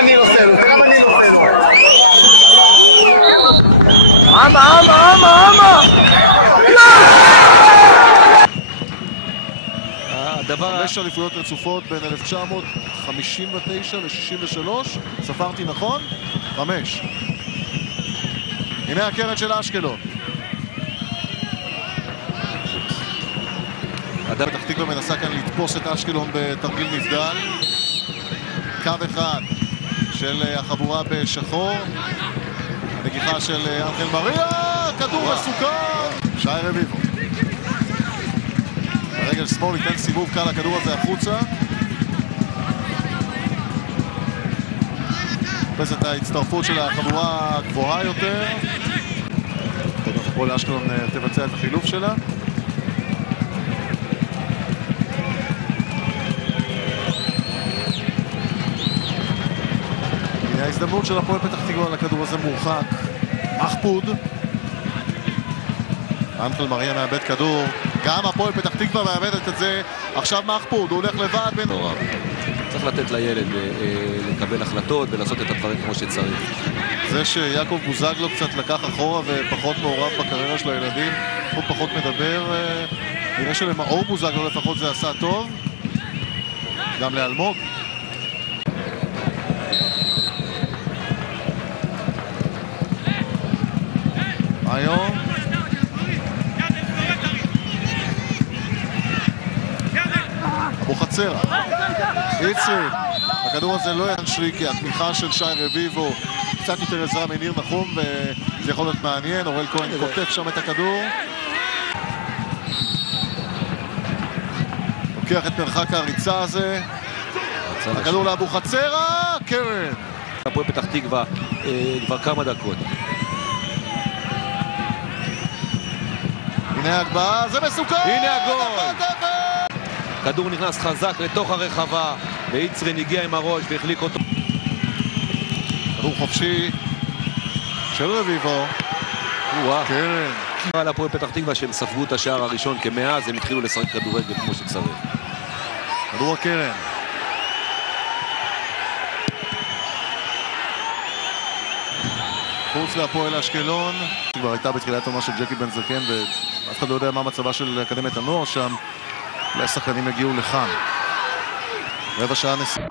כמה אני עושה לו, כמה אני עושה לו. אמה! הדבר... 5 אליפויות רצופות בין 1959 ל-63, ספרתי נכון? 5. הנה הקרן של אשקלון. פתח תקווה מנסה כאן לתפוס את אשקלון בתרגיל נבדל. קו אחד של החבורה בשחור. הנגיחה של אנחל מריה, כדור מסוכן. שי רביבו. ברגל שמאל ייתן סיבוב קל לכדור הזה החוצה. תופס את ההצטרפות של החבורה הגבוהה יותר. תכף הפועל אשקלון תבצע את החילוף שלה. הנה ההזדמנות של הפועל פתח תקווה על הכדור הזה מורחק. מחפוד. אנחל מריה מאבד כדור. גם הפועל פתח תקווה מאבדת את זה. עכשיו מחפוד, הוא הולך לבד בין... צריך לתת לילד לקבל החלטות ולעשות את הדברים כמו שצריך. זה שיעקב בוזגלו קצת לקח אחורה ופחות מעורב בקריירה של הילדים, הוא פחות מדבר. נראה שלמאור בוזגלו לפחות זה עשה טוב. גם לאלמוג. היום אבוחצירא, יצרי, הכדור הזה לא ינשרי כי התמיכה של שי רביבו, קצת יותר עזרה מניר נחום וזה יכול להיות מעניין. אורל כהן כותף שם את הכדור, לוקח את מרחק הריצה הזה, הכדור לאבוחצירא, קרן. הפועל פתח תקווה כבר כמה דקות. הנה ההגבהה, זה מסוכן! הנה הגול! כדור נכנס חזק לתוך הרחבה, ויצרין הגיע עם הראש והחליק אותו. כדור חופשי של רביבו. קרן. על הפועל פתח תקווה שהם ספגו את השער הראשון, כמאז הם התחילו לשחק כדורגל כמו שצריך. כדור הקרן. חוץ להפועל אשקלון. כבר הייתה בתחילת עונה של ג'קי בן זקן ואף אחד לא יודע מה מצבה של אקדמיית הנוער שם. אולי שחקנים הגיעו לכאן. רבע שעה נסיעה.